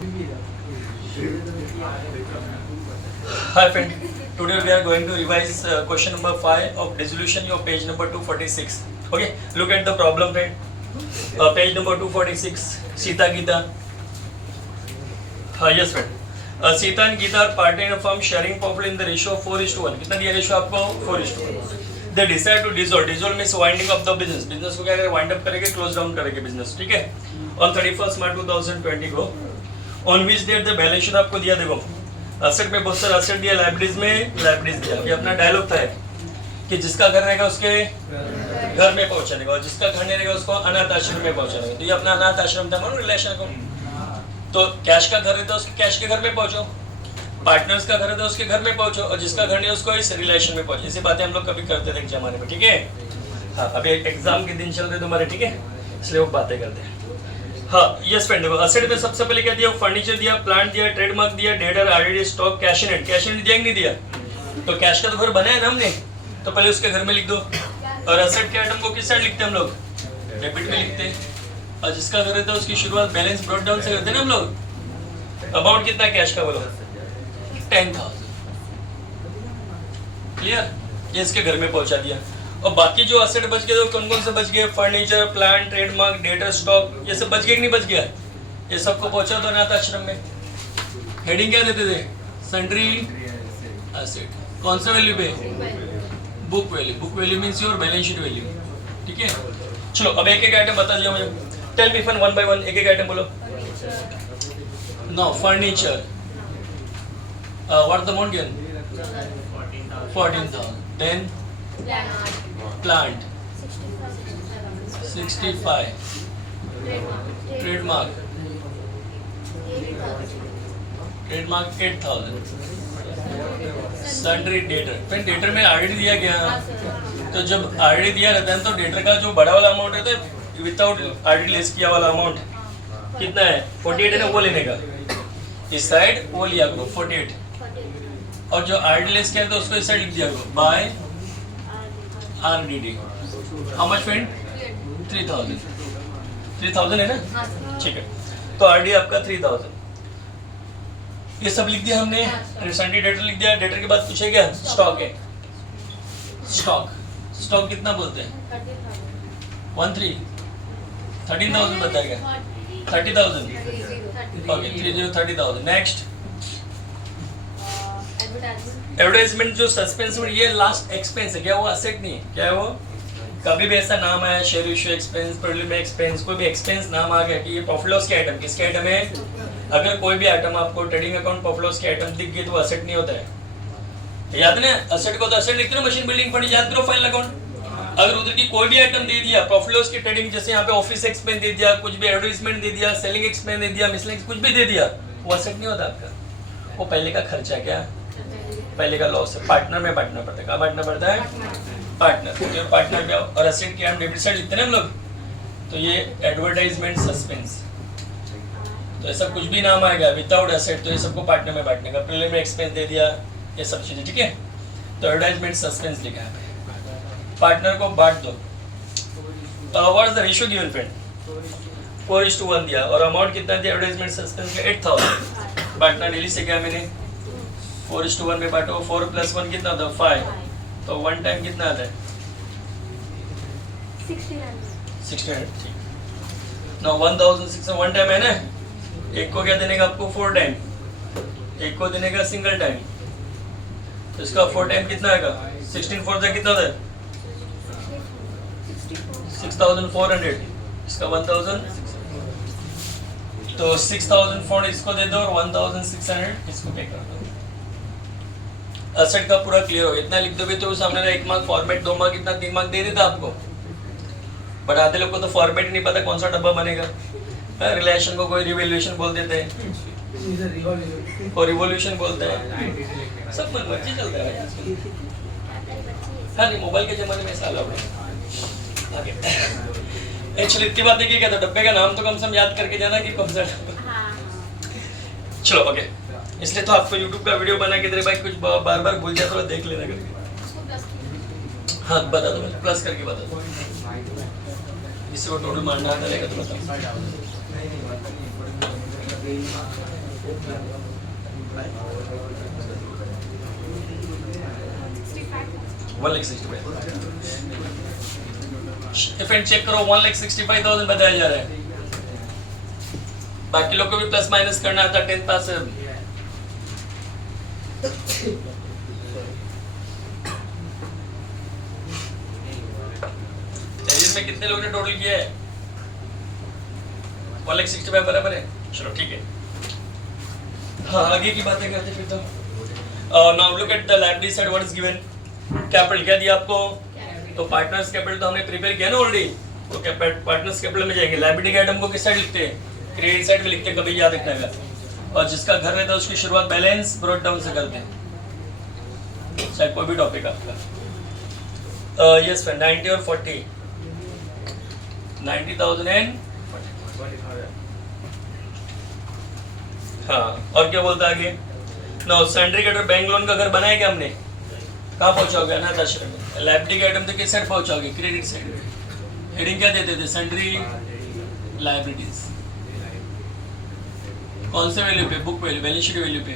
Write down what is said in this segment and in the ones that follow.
Hi friend, today we are going to revise question number 5 of dissolution of page number 246. Okay, look at the problem friend. Page number 246, Sita Geeta. Yes friend. Sita and Geeta are partner firm sharing property in the ratio of 4:1. कितना दिया ratio आपको? 4:1. They decide to dissolve. Dissolve means winding up the business. Business को क्या करेंगे? Wind up करेंगे, close down करेंगे business. ठीक है? On 31st March 2020 को on which date the balance sheet आपको दिया, देखो असेट में बहुत सारा असेट दिया, लाइबिलिटीज में लाइबिलिटीज दिया। ये अपना डायलॉग था कि जिसका घर रहेगा उसके घर में पहुंचाने का और जिसका घर नहीं रहेगा उसको अनाथ आश्रम में पहुंचाने का। तो ये अपना अनाथ आश्रम था, मानो रिलेशन को। तो कैश का घर रहता है उसके कैश के घर में पहुंचो, पार्टनर्स का घर रहता है उसके घर में पहुंचो, और जिसका घर नहीं उसको इस रिलेशन में पहुंचो। ऐसी बातें हम लोग कभी करते थे जमाने में, ठीक है। हाँ, अभी एग्जाम के दिन चल रहे तुम्हारे, ठीक है, इसलिए वो बातें करते हैं। हाँ यस फ्रेंड, देखो असेट में सबसे पहले क्या दिया? फर्नीचर दिया, प्लांट दिया, ट्रेडमार्क दिया, debtor, RD, stock, cash in hand. Cash in hand दिया कि नहीं दिया? तो कैश का तो घर बनाया ना हमने, तो पहले उसके घर में लिख दो। और असेट के आइटम को किस साइड लिखते हैं हम लोग? डेबिट में लिखते हैं। और जिसका घर रहता है उसकी शुरुआत बैलेंस ब्रॉट डाउन से करते हैं ना हम लोग। अमाउंट कितना कैश का बोलो? 10,000। क्लियर? ये इसके घर में पहुंचा दिया। और बाकी जो असेट बच गए, तो कौन कौन से बच गए? Furniture, plant, trademark, debtor, stock, ये सब बच गए कि नहीं बच गया? ये सबको पहुंचा दो अनाथ आश्रम में। हेडिंग क्या देते थे? Sundry asset. कौन सा वैल्यू पे? Book value. Book value means your balance sheet value, ठीक है। चलो अब एक एक आइटम बता दिया मुझे। Tell me one by one, एक एक आइटम बोलो। No furniture, what the amount given? 14,000। Then plant 65, trademark 8,000, sundry, debtor. फिर डेटर में आरडी दिया गया, तो जब आरडी दिया रहता है तो डेटर का जो बड़ा वाला अमाउंट रहता है विदाउट आरडी लेस किया वाला अमाउंट कितना है? 48 है ना, वो लेने का। इस साइड वो लिया करो 48, और जो आरडी लेस किया तो उसको इस साइड लिख दिया करो bye RDD। How much friend? 3,000। 3,000 है ना, ठीक है। तो RD आपका 3,000। ये सब लिख दिया हमने। सन्ड्री, डेटर लिख दिया। डेटर के बाद पूछे क्या? स्टॉक है। स्टॉक, स्टॉक कितना बोलते हैं? 13,000 बता गया। 30,000, ओके 30,000। नेक्स्ट एडवर्टाइजमेंट, जो सस्पेंस में ये लास्ट एक्सपेंस है क्या? वो असेट नहीं है, क्या है वो? कभी भी ऐसा नाम आया, share issue expense, prelim expense, कोई भी एक्सपेंस नाम आ गया कि ये प्रॉफिट लॉस के आइटम, किसके आइटम है? अगर कोई भी आइटम आपको ट्रेडिंग अकाउंट प्रॉफिट लॉस के आइटम दिख गई तो वो असेट नहीं होता है। याद है ना, असेट को तो असेट लिखते हैं, मशीन बिल्डिंग फंड याद करो, फाइल अकाउंट। अगर उधर की कोई भी आइटम दे दिया प्रॉफिट लॉस की ट्रेडिंग, जैसे यहाँ पे ऑफिस एक्सपेंस दे दिया, कुछ भी एडवर्टाइजमेंट दे दिया, सेलिंग एक्सपेंस दे दिया, मिसलेनियस कुछ भी दे दिया, वो असेट नहीं होता आपका। वो पहले का खर्चा, क्या पहले का लॉस है। पार्टनर में बांटना पड़ता है। कहाँ बांटना पड़ता है? पार्टनर। जो पार्टनर में और असेट की हम डेबिट साइड लिखते हैं ना हम लोग, तो ये एडवर्टाइजमेंट सस्पेंस, तो ऐसा कुछ भी नाम आएगा विदाउट असेट तो ये सबको पार्टनर में बांटने का। प्रीलिम एक्सपेंस दे दिया, ये सब चीजें, ठीक है। तो एडवर्टाइजमेंट सस्पेंस लिखा है, पार्टनर को बांट दो। What is the ratio given friend? 4:1 दिया, और अमाउंट कितना दिया एडवर्टाइजमेंट सस्पेंस का? 8,000। बांटना डेली से क्या मैंने 4:1 में बांटो। 4 + 1 कितना था? 5। तो 1 टाइम कितना आता है? 1600। ठीक। now 1,600 1 टाइम है ना। एक को क्या देने का आपको? 4 टाइम। एक को देने का सिंगल टाइम, तो इसका 4 टाइम कितना आएगा? 16 4 से कितना था? 6,400। इसका 1,000, तो 6,400 इसको दे दो और 1,600 इसको पे कर दो। असेट का पूरा क्लियर हो, इतना लिख दोगे तो सामने 1 मार्क फॉर्मेट, 2 मार्क, इतना 3 मार्क दे देता आपको। बट आधे लोग को तो फॉर्मेट ही नहीं पता कौन सा डब्बा बनेगा। रिलेशन को कोई रिवोल्यूशन बोल देते हैं, और रिवोल्यूशन बोलते हैं, सब मनमर्जी चलता है। हाँ नहीं, मोबाइल के जमाने में ऐसा अलाउड है। आगे एक्चुअली इतनी बात नहीं, क्या था डब्बे का नाम तो कम से कम याद करके जाना कि कौन सा डब्बा। चलो ओके, इसलिए तो आपको YouTube का वीडियो बना के दे भाई, कुछ बार बार भूल जाए तो देख लेना करके। हाँ बता दो, प्लस करके बता दो, इससे वो टोटल मारना आता रहेगा तो बताओ। इफ एंड चेक करो 1,65,000 बताया जा रहा है। बाकी लोग को भी प्लस माइनस करना आता 10th पास से। में कितने लोगों ने टोटल किया है? 1,65,000 बराबर है। चलो ठीक है, हाँ आगे की बातें करते फिर तो। Now look at the library side, what is given? Capital क्या दिया आपको? तो पार्टनर्स कैपिटल तो हमने प्रिपेयर किया ना ऑलरेडी, तो पार्टनर्स कैपिटल में जाएंगे। लाइब्रेरी के आइटम को किस साइड लिखते हैं? क्रेडिट साइड में लिखते हैं, कभी याद रखना है। और जिसका घर रहता है उसकी शुरुआत बैलेंस ब्रॉट डाउन से करते हैं, चाहे कोई भी टॉपिक आपका। यस फ्रेंड, 90 और 40, 90,000 एंड हाँ, और क्या बोलता है आगे? नो सैंड्री कैटर बैंक लोन का घर बनाया क्या हमने? कहाँ पहुंचाओगे? अनाथ आश्रम में। लाइब्रेरी के आइटम तो किस साइड पहुंचाओगे? क्रेडिट साइड में। हेडिंग क्या देते थे? Sundry libraries. कौन से वैल्यू पे? Book value, balance sheet value पे।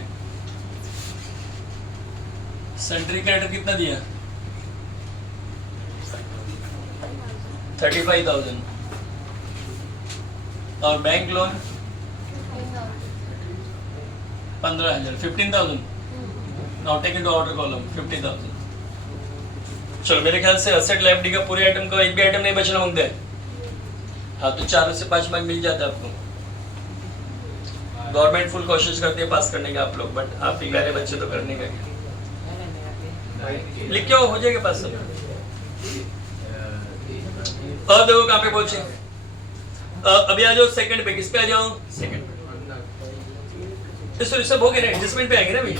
सैंड्री कैटर कितना दिया? 35,000। और bank loan 15,000, 15,000। Now take into outer column 50,000। चलो मेरे ख्याल से असेट लाइबिलिटी का पूरे आइटम का एक भी आइटम नहीं बचना मांगते हैं। हाँ तो 4 से 5 मार्क मिल जाता है आपको। गवर्नमेंट फुल कोशिश करती है पास करने का आप लोग, बट आप ही प्यारे बच्चे तो करने का लिख के हो जाएगा पास सब। और देखो कहाँ पे पहुंचे। अभी आ जाओ सेकंड पे। किस पे आ जाओ? सेकंड पे। सब हो गए ना, एडजस्टमेंट पे आएंगे ना अभी।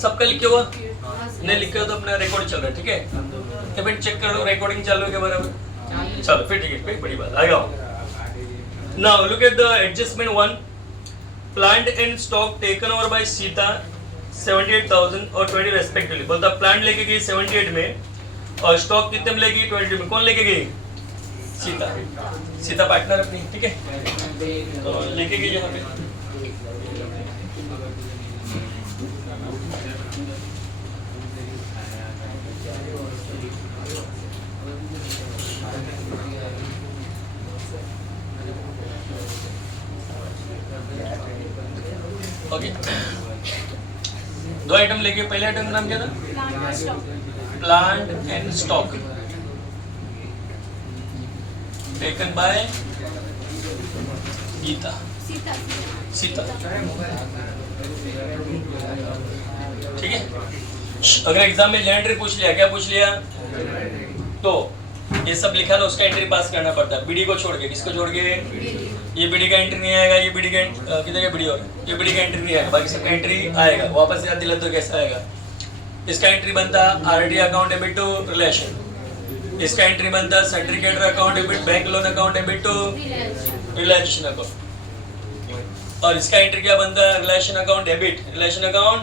सबका लिखे हुआ नहीं लिखे हो तो अपना रिकॉर्ड चल रहा है, ठीक है? इवेंट चेक कर लो, रिकॉर्डिंग चालू है क्या बराबर? चलो फिर ठीक है, कोई बड़ी बात। आ जाओ। Now look at the adjustment 1। Plant and stock taken over by Sita 78,000 और 20 रेस्पेक्टिवली। बोलता प्लांट लेके गई 78 में और स्टॉक कितने में लेगी? 20 में। कौन लेके गई? सीता। सीता पार्टनर अपनी, ठीक है? तो लेके गई यहाँ पे। ओके, दो आइटम लेके। पहले आइटम का नाम क्या था? Plant and stock taken by Gita, Sita, ठीक है? अगर एग्जाम में जेनेटरी पूछ लिया, क्या पूछ लिया? तो ये सब लिखा ना, उसका एंट्री पास करना पड़ता है। बीडी को छोड़ के। किसको छोड़ के? ये बीडी का एंट्री नहीं आएगा, ये बीडी का किधर है बीडी? और ये बीडी का एंट्री नहीं आएगा, बाकी सबका एंट्री आएगा। वापस याद दिला तो कैसा आएगा? इसका एंट्री बनता RD account debit to relation. इसका एंट्री बनता certificate account debit, bank loan account debit to relation account. और इसका एंट्री क्या बनता है? Relation account debit, relation account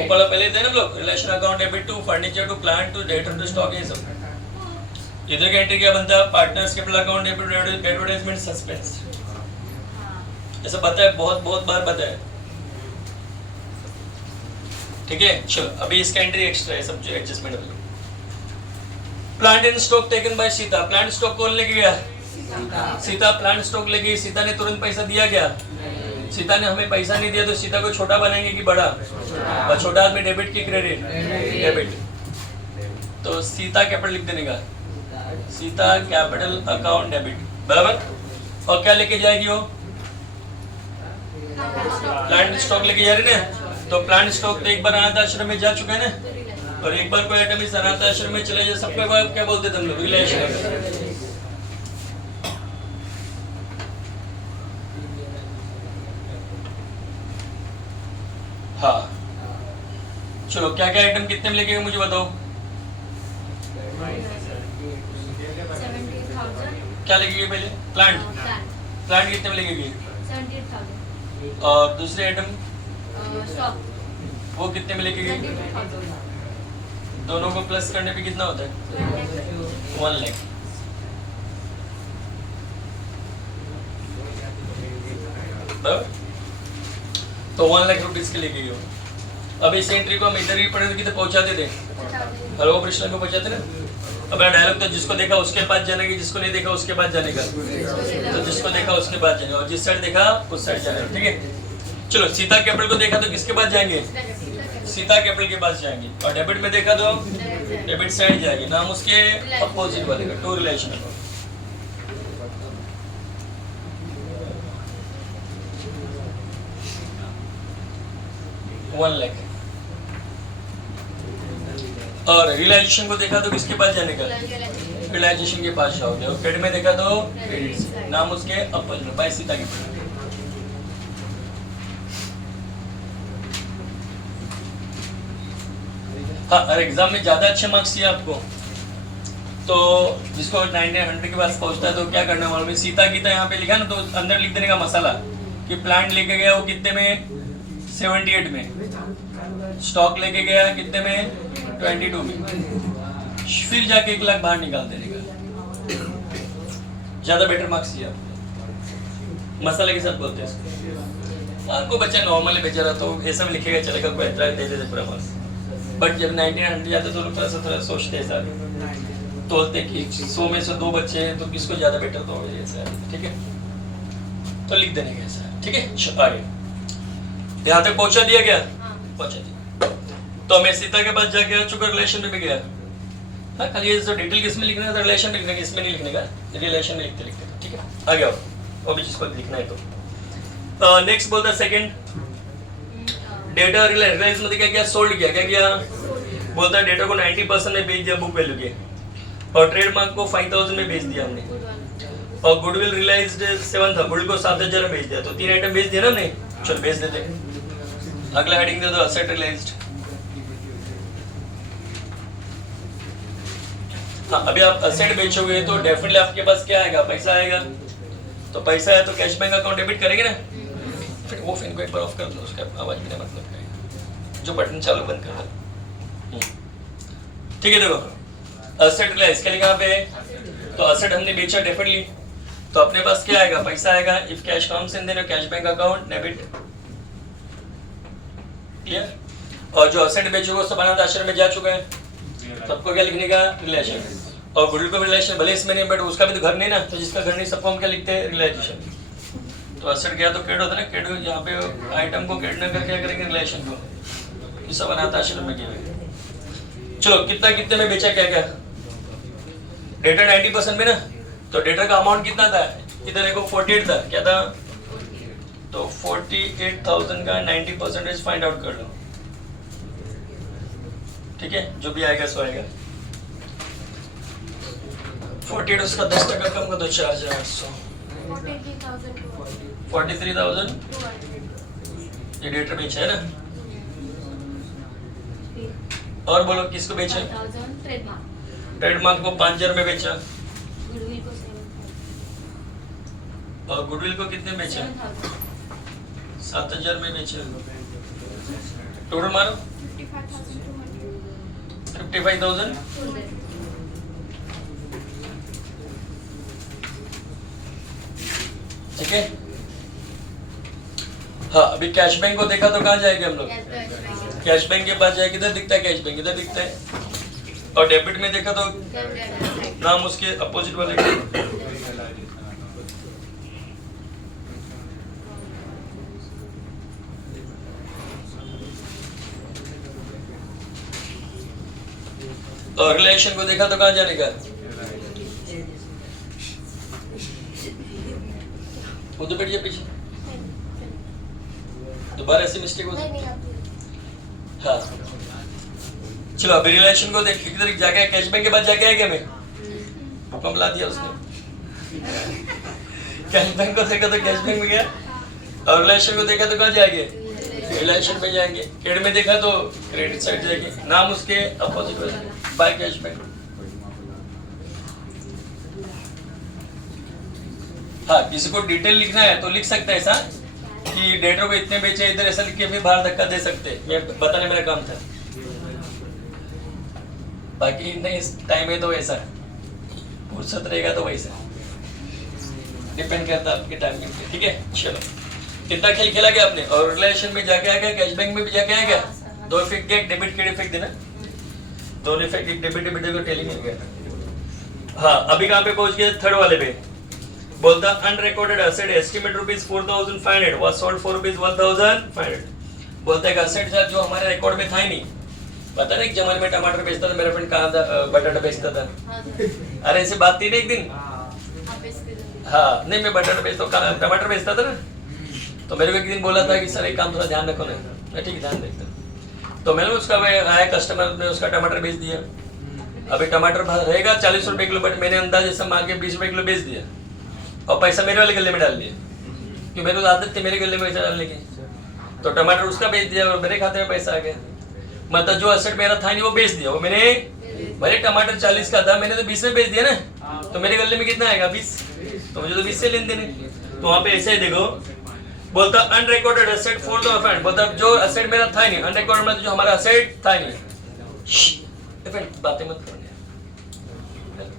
ऊपर पहले थे ना लोग, relation account debit to furniture to plant to debtor to stock, ये सब। इधर का एंट्री क्या बनता है? Partners capital account debit advertisement suspense. ऐसा बताया, बहुत बहुत बार बताया, ठीक है? चलो अभी इसका एंट्री एक्स्ट्रा है, सब जो एडजस्टमेंट वाली। Plant and stock taken bye Sita. Plant stock कौन लेके गया? सीता प्लांट स्टॉक लेके गई। सीता ने तुरंत पैसा दिया क्या? सीता ने हमें पैसा नहीं दिया, तो सीता को छोटा बनाएंगे कि बड़ा? और छोटा आदमी डेबिट की क्रेडिट? डेबिट। तो सीता कैपिटल लिख देने का, सीता कैपिटल अकाउंट डेबिट, बराबर। और क्या लेके जाएगी वो? प्लांट स्टॉक लेके जा रही ना, तो प्लांट स्टॉक तो एक बार अनाथ आश्रम में जा चुका है ना, और एक बार कोई आइटम इस अनाथ आश्रम में चले जाए, सबके बाद क्या बोलते थे हम लोग? रिलेशन। हाँ चलो, क्या क्या आइटम कितने में लेके मुझे बताओ। क्या लेके गई पहले? प्लांट। प्लांट कितने में लेके गई? 78,000। और दूसरे आइटम स्टॉक वो कितने में लेके गई? 22,000। दोनों को प्लस करने पे कितना होता है? 1 लाख। बराबर। तो 1 लाख रुपीज के लेके गए हो। अब इस एंट्री को हम इधर ही पढ़े कितने पहुंचाते थे, हेलो प्रश्न को पहुंचाते ना। अपना डायलॉग तो जिसको देखा उसके पास जाने का, जिसको नहीं देखा उसके पास जाने का, तो जिसको देखा उसके पास जाने का, और जिस साइड देखा उस साइड जाने का, ठीक है। चलो सीता कैपिटल को देखा तो किसके पास जाएंगे, सीता कैपिटल के पास जाएंगे, और डेबिट में देखा तो डेबिट साइड जाएगी, नाम उसके अपोजिट वाले का, टू रिलेशन का। $1 लाख। और रियलाइजेशन को देखा तो किसके पास जाने का, रियलाइजेशन के पास जाओगे, और क्रेडिट में देखा तो क्रेडिट, नाम उसके अपोजिट बाय सीता कैपिटल। हाँ, और एग्जाम में ज्यादा अच्छे मार्क्स चाहिए आपको तो जिसको 900 के पास पहुंचता है तो क्या करना है मालूम है, सीता गीता यहाँ पे लिखा ना तो अंदर लिख देने का मसाला कि प्लांट लेके गया वो कितने में, 78 में, स्टॉक लेके गया कितने में, 22 में, फिर जाके 1 लाख बाहर निकाल देने का, ज्यादा बेटर मार्क्स चाहिए आपको, मसाले के साथ बोलते हैं इसको। आपको बच्चा नॉर्मल बेचारा तो ऐसा भी लिखेगा चलेगा, कोई एतराज दे देते पूरा मार्क्स, बट जब 1900 जाते तो लोग थोड़ा सोचते हैं सारे, तोलते कि 100 में से 2 बच्चे हैं तो किसको ज्यादा बेटर तो ऐसा, ठीक है, तो लिख देने का ऐसा, ठीक है। आगे यहाँ तक पहुंचा दिया गया, पहुंचा दिया, तो मैं सीता के पास जाके आ चुका, रिलेशन में भी गया। हाँ, खाली ये जो डिटेल किसमें लिखना है, रिलेशन में लिखने का, इसमें नहीं लिखने का, रिलेशन में लिखते लिखते, ठीक है। आगे आओ, वो भी जिसको लिखना है तो नेक्स्ट बोलता है सेकंड, डेटा रिलाइज में क्या किया, सोल्ड किया, क्या किया, बोलता है डेटा को 90% में बेच दिया बुक वैल्यू के, और ट्रेडमार्क को 5000 में बेच दिया हमने, और गुडविल रियलाइज्ड 7 था, गुडविल को 7000 में बेच दिया, तो 3 आइटम बेच दिया ना हमने, चल बेच देते। अगला हेडिंग दे दो असेट रियलाइज्ड। हाँ, अभी आप असेट बेचोगे तो डेफिनेटली आपके पास क्या आएगा, पैसा आएगा, तो पैसा है तो कैश बैंक अकाउंट डेबिट करेंगे ना, फिर वो फिर को एक बार ऑफ कर दो, उसका आवाज भी नहीं मतलब करेगा, जो बटन चालू बंद कर दो, ठीक है। देखो असेट रियलाइज क्या लिखा पे, तो असेट हमने बेचा डेफिनेटली, तो अपने पास क्या आएगा, पैसा आएगा, if cash comes in then cash bank account debit, clear. और जो असेट बेचोगे उससे बनाता आश्रम में जा चुका है, सबको क्या लिखने का, रिलेशन, और गुडविल को रिलेशन भले इसमें नहीं, बट उसका भी तो घर नहीं ना, तो जिसका घर नहीं सबको हम क्या लिखते हैं, रियलाइजेशन। तो असेट गया तो क्रेडिट होता है ना, क्रेडिट यहाँ पे आइटम को क्रेडिट कर क्या करेंगे, रिलेशन को, ये सब अनाथ आश्रम में किया। चलो कितना कितने में बेचा, क्या क्या, डेटा 90% में ना, तो डेटा का अमाउंट कितना था, इधर देखो 48 था, क्या था, तो 48,000 का 90% फाइंड आउट कर लो, ठीक है, जो भी आएगा सो आएगा। 48 उसका 10% कम कर दो, 4,800, 43,000 ये डेटा बेचा है ना। और बोलो किसको बेचा, ट्रेडमार्क को 5,000 में बेचा, और गुडविल को कितने बेचा, 7,000 में बेचा, टोटल मारो 55,000, ठीक है। हाँ, अभी कैश बैंक को देखा तो कहाँ जाएंगे हम लोग, कैश बैंक के पास जाए, किधर दिखता है कैश बैंक, इधर दिखता है, और डेबिट में देखा तो नाम उसके अपोजिट वाले का, और रिलेशन को देखा तो कहाँ जाने का, वो तो बैठ गया पीछे, दोबारा ऐसी मिस्टेक हो सकती है। हाँ, चलो अभी रिलेशन को देख, किधर जाके कैश बैंक के पास जाके आएगा, मैं भूकंप ला दिया उसने, कैश बैंक को देखा तो कैश बैंक में गया, और रिलेशन को देखा तो कहाँ जाएंगे, रिलेशन में जाएंगे, क्रेडिट में देखा तो क्रेडिट साइड जाएंगे, नाम उसके अपोजिट हो जाएगा, बाय कैश बैंक। हाँ, किसी को डिटेल लिखना है तो लिख सकता है ऐसा कि डेटर को इतने बेचे, इधर ऐसा लिख के फिर बाहर धक्का दे सकते हैं, ये बताने मेरा काम था, बाकी नहीं टाइम है तो ऐसा, फुर्सत रहेगा तो वैसा, डिपेंड करता है आपके टाइमिंग पे, ठीक है। चलो कितना खेल खेला गया आपने, और रिलेशन में जाके आ गया, कैश बैंक में भी जाके आ गया, हाँ, सर। दो इफेक्ट के डेबिट क्रेडिट इफेक्ट देना, दोनों इफेक्ट एक डेबिट डेबिट को टेली में गया। हाँ अभी कहाँ पे पहुंच गए, थर्ड वाले पे। बोलता unrecorded asset estimate rupees 4500 was sold for rupees 1500। बोलता है एसेट था जो हमारे रिकॉर्ड में था ही नहीं। पता नहीं एक जमाने में टमाटर बेचता था मेरा फ्रेंड, कहाँ बटाटा बेचता था। हाँ सर। अरे ऐसे बात थी ना एक दिन, आप इसके लिए। हाँ नहीं मैं बटाटा बेचता हूँ, टमाटर बेचता था ना, तो मेरे को एक दिन बोला था कि सर एक काम थोड़ा ध्यान रखो ना। मैं ठीक है ध्यान रखता हूँ। तो मैंने उसका आया कस्टमर ने उसका टमाटर बेच दिया। अभी टमाटर रहेगा 40 रुपए किलो, बट मैंने अंदाजे से मार के 20 रुपए किलो बेच दिया और पैसा मेरे वाले गले में डाल दिया, क्योंकि मेरे को आदत थी मेरे गले में पैसा डालने की। तो टमाटर उसका बेच दिया और मेरे खाते में पैसा आ गया। मतलब जो एसेट मेरा था नहीं वो बेच दिया। वो मैंने टमाटर 40 का था, मैंने तो 20 में बेच दिया ना, तो मेरे गले में कितना आएगा 20, तो मुझे तो 20 से लेन देन है। तो वहाँ पे ऐसे ही देखो, बोलता unrecorded asset for the offend, बोलता जो एसेट मेरा था ही नहीं, अनरिकॉर्डेड मतलब जो हमारा एसेट था ही नहीं। बातें मत करो,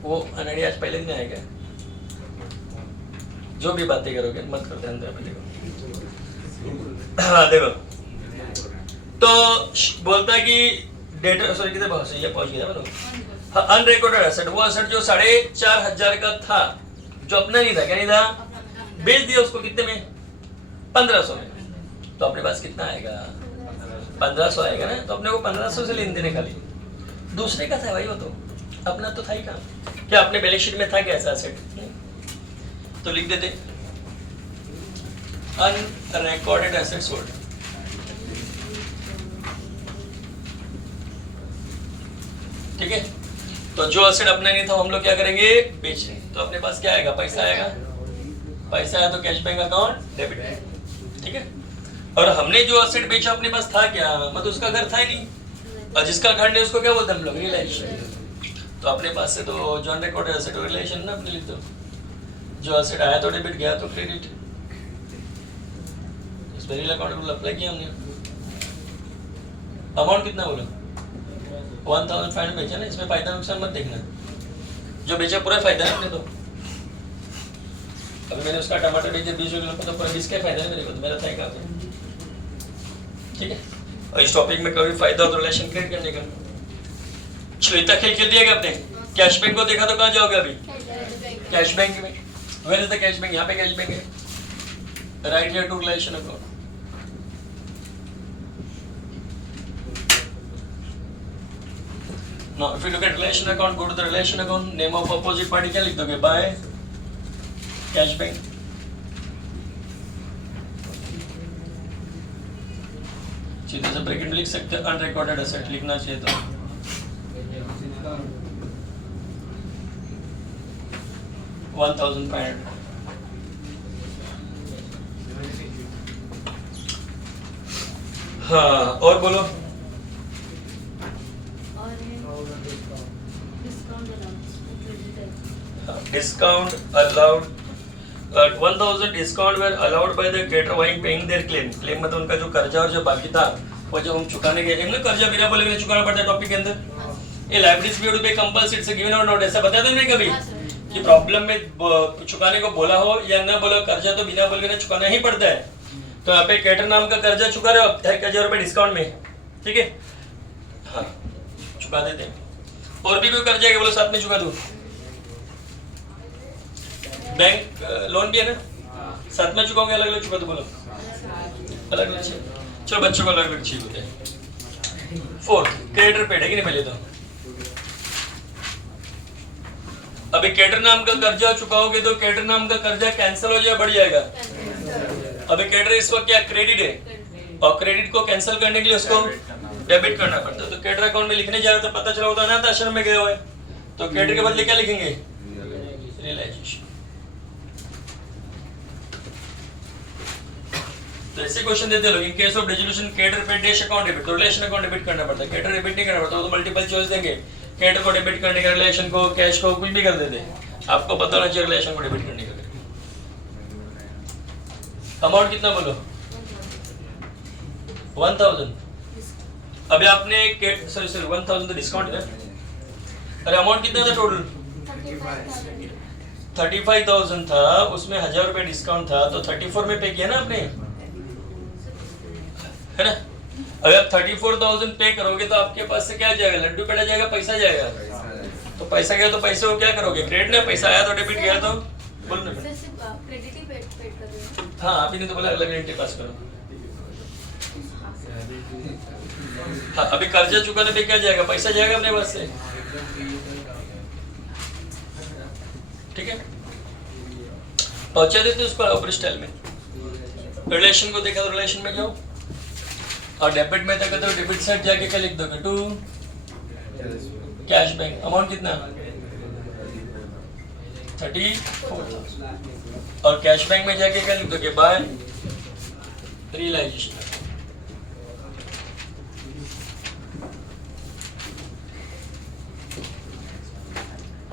वो अनड़ी आज पहले दिन आएगा, जो भी बातें करोगे मत करते अंदर में। देखो हाँ देखो, तो बोलता कि डेटा सॉरी कितने बहुत सही है पहुंच गया बोलो। अनरिकॉर्डेड एसेट वो एसेट जो 4500 का था, जो अपना नहीं था, क्या नहीं था, बेच दिया उसको कितने में, 1500 में। तो अपने पास कितना आएगा, 1500 आएगा ना। तो अपने को 1500 से लेन देने खाली, दूसरे का था भाई, वो तो अपना तो था ही कहाँ। क्या अपने बैलेंस शीट में था क्या ऐसा एसेट, तो लिख देते अनरिकॉर्डेड एसेट सोल्ड। ठीक है, तो जो एसेट अपना नहीं था हम लोग क्या करेंगे, बेच लेंगे। तो अपने पास क्या आएगा, पैसा आएगा, पैसा आया तो कैश बैंक अकाउंट डेबिट है। ठीक है, और हमने जो एसेट बेचा अपने पास था क्या, मतलब उसका घर था ही नहीं, और जिसका घर नहीं उसको क्या बोलते हैं हम लोग, रिलेशन। तो अपने पास से तो जो अनरिकॉर्डेड एसेट रिलेशन ना अपने लिख दो, जो एसेट आया तो डेबिट गया तो क्रेडिट। इस वेरिएबल अकाउंट को अप्लाई किया हमने। अमाउंट कितना बोला, 1500 बेचा ना, इसमें फायदा नुकसान मत देखना, जो बेचा पूरा फायदा है हमने। तो अभी मैंने उसका टमाटर बेचे 20 किलो का, तो पूरा 20 का फायदा है मेरे को, तो मेरा था ही काफी। ठीक है, और इस टॉपिक में कभी फायदा हो तो रिलेशन क्रिएट करने का। चलो इतना खेल खेल दिया क्या आपने, कैश बैंक को देखा तो कहाँ जाओगे अभी, कैश बैंक में। Where is the cash bank, यहाँ पे कैश बैंक है, right here to relation account. Now, if you look at relation account, go to the relation account. Name of opposite party क्या लिख दोगे, by cash bank। सीधे से bracket में लिख सकते हैं, अनरिकॉर्डेड एसेट लिखना चाहिए तो 1500। हाँ और बोलो, discount allowed 1000 discount were allowed by the creditor while paying their claim. Claim मतलब उनका जो कर्जा और जो बाकी था वो जो हम चुकाने गए, हमने कर्जा बिना बोले बिना चुकाना पड़ता है टॉपिक के अंदर। ये लायबिलिटीज ड्यू टू पे कंपल्सरी इट्स गिवन और नॉट, ऐसा बताया था नहीं कभी कि प्रॉब्लम में चुकाने को बोला हो या ना बोला, कर्जा तो बिना बोले बिना चुकाना ही पड़ता है। तो यहाँ पे क्रेडिटर नाम का कर्जा चुका रहे हो 1000 रुपए डिस्काउंट में, ठीक है, हाँ चुका देते हैं। और भी कोई कर्जा है बोलो साथ में चुका दूं, बैंक लोन भी है ना, साथ में चुकाओगे अलग अलग चुका दो, बोलो अलग अलग। चलो बच्चों को अलग अलग चीज होते हैं। फोर्थ, क्रेडिटर पेड है कि नहीं पहले तो। अभी क्रेडिटर नाम का कर्जा चुकाओगे तो क्रेडिटर नाम का कर्जा कैंसिल हो जाए, बढ़ जाएगा। अभी क्रेडिटर इस वक्त क्या क्रेडिट है, और क्रेडिट को कैंसिल करने के लिए उसको डेबिट करना पड़ता है। तो क्रेडिटर अकाउंट में लिखने जा रहे तो पता चला होता अनाथ आश्रम में गए हुए, तो क्रेडिट के बदले क्या लिखेंगे, रियलाइजेशन। तो ऐसे क्वेश्चन देते लोग, in case of dissolution creditor paid dash account debit, तो रिलेशन अकाउंट डेबिट करना पड़ता है, क्रेडिटर डेबिट नहीं करना पड़ता। तो मल्टीपल चॉइस देंगे, क्रेडिटर को डेबिट करने का, रिलेशन को, कैश को, कुछ भी कर देते हैं। आपको पता होना चाहिए रिलेशन को डेबिट करने का। अमाउंट कितना बोलो, 1000। अभी आपने सॉरी 1000 तो डिस्काउंट है। अरे अमाउंट कितना था टोटल, 35,000 था, उसमें 1000 रुपए डिस्काउंट था, तो 34 में पे किया ना आपने। है ना। अगर आप 34,000 पे करोगे तो आपके पास से क्या जाएगा, लड्डू पेड़ा जाएगा, पैसा जाएगा। तो पैसा गया तो पैसे को क्या करोगे, क्रेडिट ना, पैसा आया तो डेबिट गया तो बोल ना। सर सिर्फ क्रेडिट ही पेड कर रहे हैं। हाँ आप ही ने तो बोला अलग एंट्री पास करो। हाँ अभी कर्जा चुकाने पे क्या जाएगा, पैसा जाएगा अपने पास से, ठीक है। पहुंचा देते उसको ऊपर स्टाइल में। रिलेशन को देखा तो रिलेशन में जाओ, और डेबिट में देखा तो डेबिट साइड जाके क्या लिख दोगे, टू कैश बैंक। अमाउंट कितना, 34,000। और कैश बैंक में जाके क्या लिख दोगे, बाय रियलाइजेशन।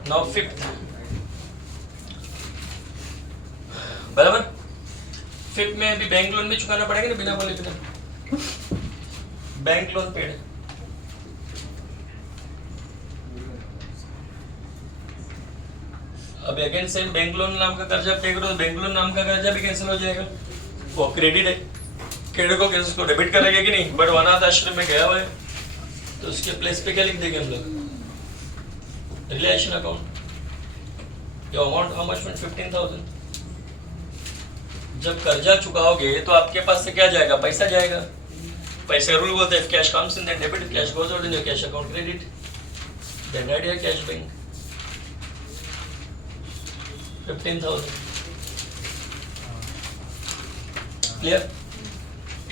नाउ फिफ्थ, बराबर। फिफ्थ में अभी बैंक लोन भी चुकाना पड़ेगा ना, बिना बोले बिना। बैंक लोन पेड, अभी अगेन सेम बैंक लोन नाम का कर्जा पे करो तो बैंक लोन नाम का कर्जा भी कैंसिल हो जाएगा। वो क्रेडिट है, क्रेडिट को कैंसिल को डेबिट करेगा कि नहीं, बट अनाथ आश्रम में गया हुआ है तो उसके प्लेस पे क्या लिख देंगे हम लोग, relation account. Your amount how much, 15,000। जब कर्जा चुकाओगे तो आपके पास से क्या जाएगा, पैसा जाएगा। पैसे रूल बोलते हैं cash comes in the debit, cash goes out in your cash account credit, then write your cash bank 15,000। Clear.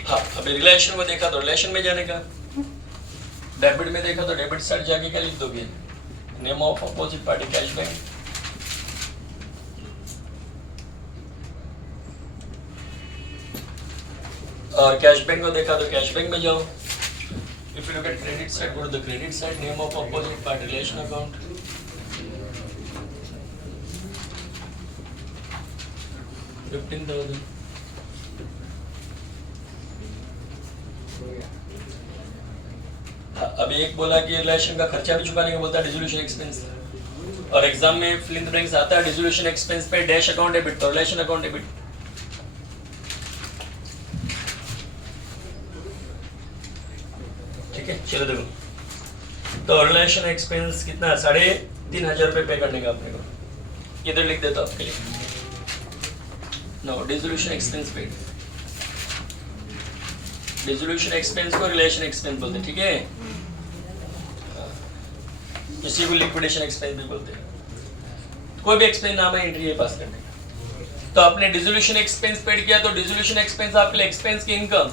हाँ अभी रिलेशन को देखा तो रिलेशन में जाने का, डेबिट में देखा तो डेबिट साइड जाके क्या लिख दोगे, name of opposite party cash bank. और कैश बैंक को देखा तो कैश बैंक में जाओ। If you look at credit side, go to the credit side, name of opposite party relation account. $15,000। अभी एक बोला कि रिलेशन का खर्चा भी चुकाने का बोलता है डिसोल्यूशन एक्सपेंस, और एग्जाम में फिल इन द ब्लैंक्स आता है डिसोल्यूशन एक्सपेंस पे डैश अकाउंट डेबिट, तो रिलेशन अकाउंट डेबिट। ठीक है चलो देखो, तो रिलेशन एक्सपेंस कितना, 3,500 रुपये पे करने का अपने को, इधर लिख देता हूँ आपके लिए। No dissolution expense paid, dissolution expense को रिलेशन एक्सपेंस बोलते हैं, ठीक है। किसी को लिक्विडेशन एक्सपेंस भी बोलते हैं। कोई भी एक्सपेंस नाम है एंट्री पास करने का। तो आपने डिसोल्यूशन एक्सपेंस पेड किया तो डिसोल्यूशन एक्सपेंस आपके लिए एक्सपेंस की इनकम,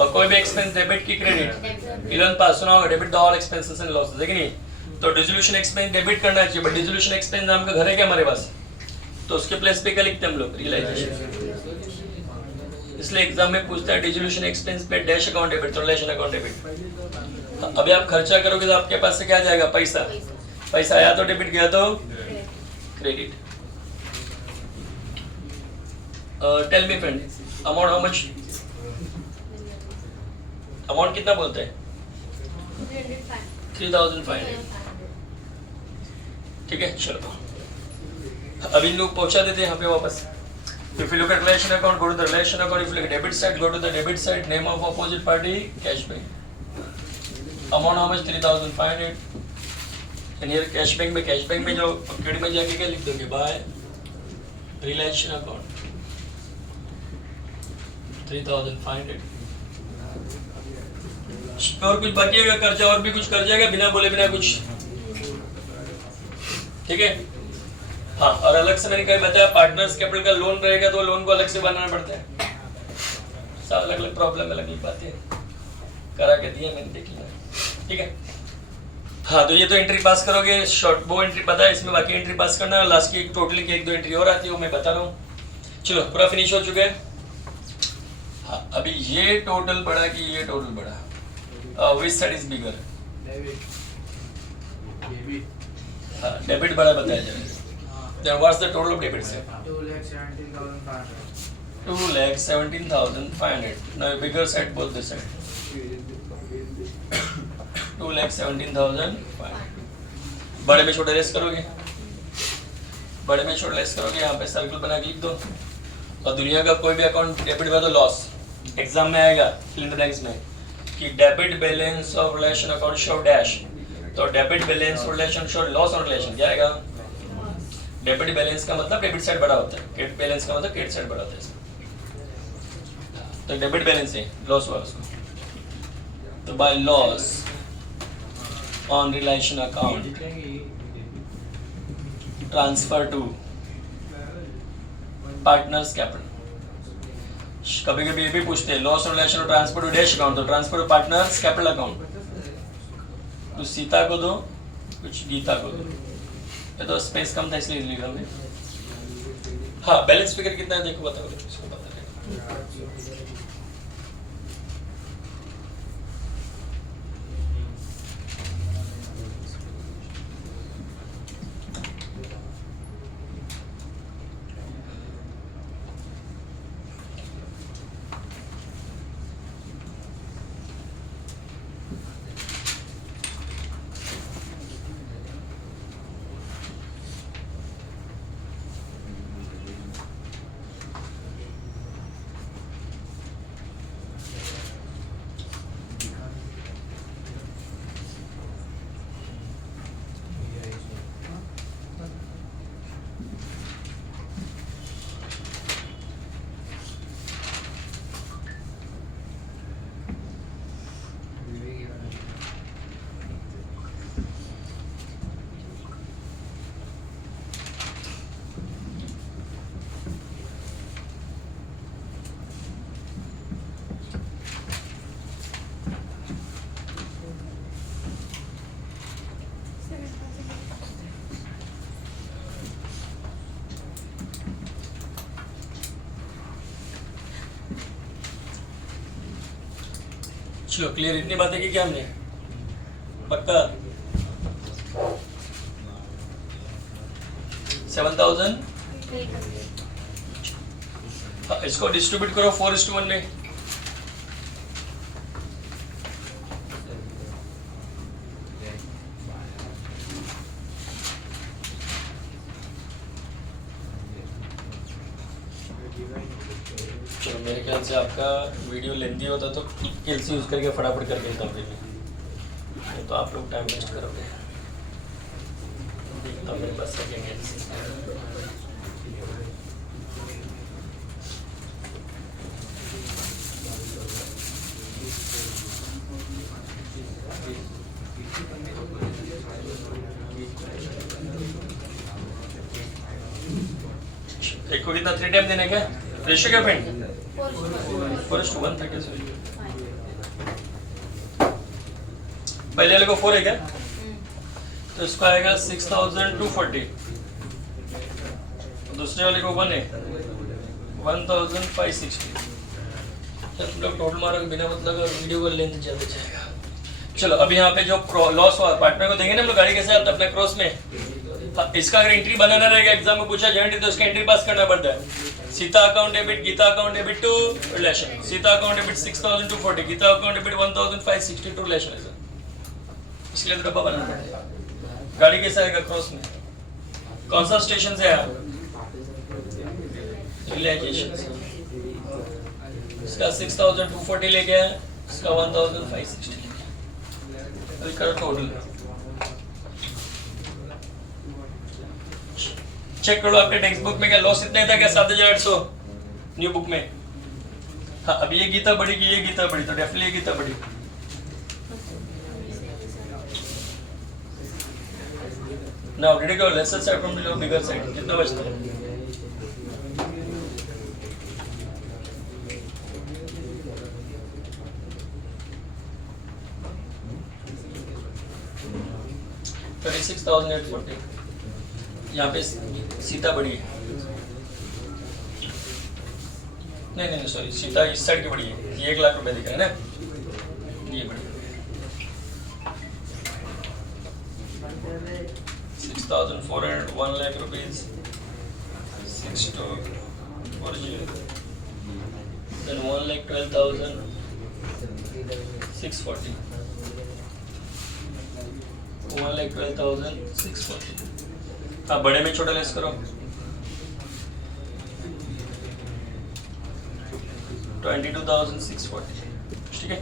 और कोई भी एक्सपेंस डेबिट की क्रेडिट। 11 पास सुना होगा, debit the all expenses and losses, है कि नहीं। तो डिसोल्यूशन एक्सपेंस डेबिट करना चाहिए, बट डिसोल्यूशन एक्सपेंस नाम का घर है क्या हमारे पास, तो उसके प्लेस पे क्या लिखते हैं हम लोग, रियलाइजेशन। इसलिए एग्जाम में पूछता है डिसोल्यूशन एक्सपेंस पे डैश अकाउंट डेबिट, तो रिलेशन अकाउंट डेबिट। अभी आप खर्चा करोगे तो आपके पास से क्या जाएगा, पैसा। पैसा आया तो डेबिट, गया तो credit. Tell me friend, amount how much, amount कितना बोलते हैं, 3,500। ठीक है चलो अभी लोग पहुंचा देते हैं यहाँ पे वापस। If you look at relation account, go to the relation account. If you look at debit side, go to the debit side. Name of opposite party, cash bank. Amount how much, 3,500. And here cash bank में जाओ, credit में जाके क्या लिख दोगे, bye realisation account 3,500। और कुछ बाकी होगा कर्जा, और भी कुछ कर जाएगा बिना बोले बिना कुछ, ठीक है। हाँ और अलग से मैंने कहीं बताया पार्टनर्स कैपिटल का लोन रहेगा तो लोन को अलग से बनाना पड़ता है। सब अलग अलग प्रॉब्लम अलग अलग बातें करा के दिया मैंने, देख लिया, ठीक है। हाँ तो ये तो एंट्री पास करोगे, शॉर्ट वो एंट्री पता है, इसमें बाकी एंट्री पास करना है। लास्ट की टोटली की 1-2 एंट्री और आती है वो मैं बता रहा हूँ। चलो पूरा फिनिश हो चुका है। हाँ अभी ये टोटल बढ़ा कि ये टोटल बढ़ा, विच साइड इज बिगर, हाँ डेबिट बढ़ा बताया जाए। Then what's the total of debit side? 2,17,500. Now bigger side, both this side. 2,17,500. बड़े में छोटे लेस करोगे, बड़े में छोटे लेस करोगे, यहाँ पे सर्कल बना के लिख दो। और दुनिया का कोई भी अकाउंट डेबिट में तो लॉस, एग्जाम में आएगा फिल इन द ब्लैंक्स में कि debit balance of relation account show dash, तो debit balance relation show loss on relation क्या आएगा? डेबिट बैलेंस का मतलब डेबिट साइड बड़ा होता है, क्रेडिट बैलेंस का मतलब क्रेडिट साइड बड़ा होता है। तो डेबिट बैलेंस है, लॉस हुआ उसको, तो by loss on relation account transfer to partners capital. कभी कभी ये भी पूछते हैं loss on relation transfer to dash account, तो transfer to partners capital account. कुछ सीता को दो, कुछ गीता को दो, ये तो स्पेस कम था इसलिए लिखा हमने। हाँ, बैलेंस फिगर कितना है देखो, बताओ इसको पता है। चलो क्लियर, इतनी बातें की क्या हमने? पक्का 7,000। इसको डिस्ट्रीब्यूट करो 4:1 में। चलो मेरे ख्याल से आपका वीडियो लेंदी होता तो एलसी यूज करके फटाफट कर देता हूँ, नहीं तो आप लोग टाइम वेस्ट करोगे। तो मेरे पास सेकेंड एलसी एक को कितना 3 टाइम देने का रेशियो क्या फ्रेंड? 4:1 था क्या? पहले वाले को 4 है क्या? तो इसको आएगा 6,240, दूसरे वाले को 1 है 1,560। जब तुम लोग टोटल मारोगे बिना मतलब वीडियो का लेंथ ज्यादा जाएगा। चलो अब यहाँ पे जो लॉस हुआ पार्टनर को देंगे ना हम लोग, गाड़ी कैसे आता है अपने क्रॉस में। इसका अगर एंट्री बनाना रहेगा एग्जाम में पूछा जाए तो इसका एंट्री पास करना पड़ता है। Sita account debit, Gita account debit to relation, Sita account debit 6,240, Gita account debit 1,560 to relation है सर, इसलिए तो डब्बा बनाना पड़ेगा। गाड़ी कैसा आएगा क्रॉस में? कौन सा स्टेशन से आया? रिलाइजेशन से। इसका 6,240 ले गया, इसका 1,560 ले गया। अभी करो टोटल, चेक करो आपके टेक्स्ट बुक में क्या लॉस इतना था क्या? 7,800 न्यू बुक में। हाँ, अब ये गीता बढ़ी कि ये गीता बढ़ी, तो डेफिनेटली ये गीता बढ़ी। Now did you go laser side from the bigger side, कितना बचता है? $36,840। यहाँ पे सीता बड़ी है, नहीं सॉरी, सीता इस साइड की बड़ी है, ये 1 लाख रुपए दिखा है ना, ये बड़ी 6,400, 1 लाख रुपीज 6,240, then 1,12,640, 1,12,640। हाँ, बड़े में छोटा लेस करो, 22,640, ठीक है।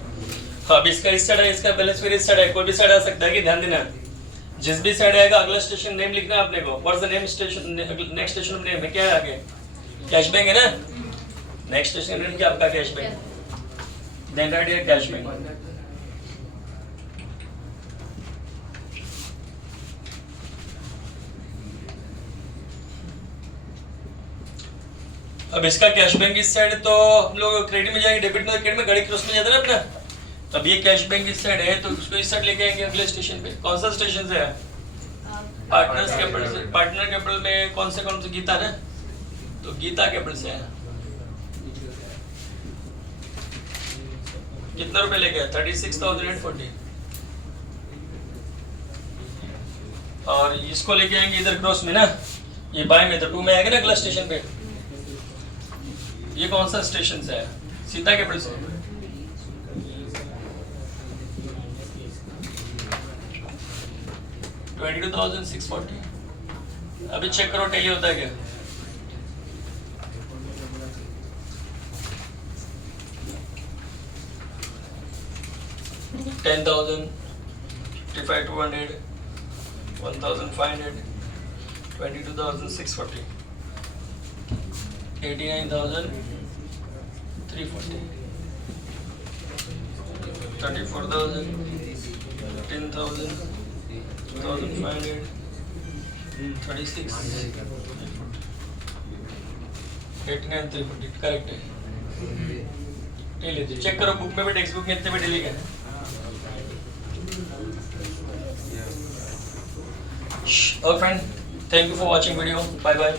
हाँ, अब इसका इस साइड है, इसका बैलेंस फिर इस साइड है, कोई भी साइड आ सकता है कि ध्यान देना, जिस भी साइड आएगा अगला स्टेशन नेम लिखना है आपने को। What's the name station, next station name है क्या है आगे? कैश बैंक है ना, नेक्स्ट स्टेशन नेम क्या आपका? Cash bank, then write here cash bank. अब इसका कैश बैंक इस साइड है तो हम लोग क्रेडिट में जाएंगे, डेबिट में, क्रेडिट में गाड़ी क्रॉस में जाता है ना अपना। अब ये कैश बैंक इस साइड है तो उसको इस साइड लेके आएंगे अगले स्टेशन पे। कौन सा स्टेशन से है? पार्टनर्स कैपिटल से। पार्टनर कैपिटल में कौन से गीता ना, तो गीता कैपिटल से है। कितना रुपए लेके आया? 36,840। और इसको लेके आएंगे इधर क्रॉस में ना, ये बाय में तो 2 में आएगा ना अगला स्टेशन पे। ये कौन सा स्टेशन से है? सीता कैपिटल से। $22,640। अभी चेक करो टैली होता है क्या? $10,000, $55,200, $1,500, $22,640, $89,340, $34,000, $10,000, $2,500, 36, 89,340 करेक्ट है। लीजिए चेक करो बुक में भी, टेक्स्ट बुक में इतने में डेली का। और friend, thank you for watching video, bye bye.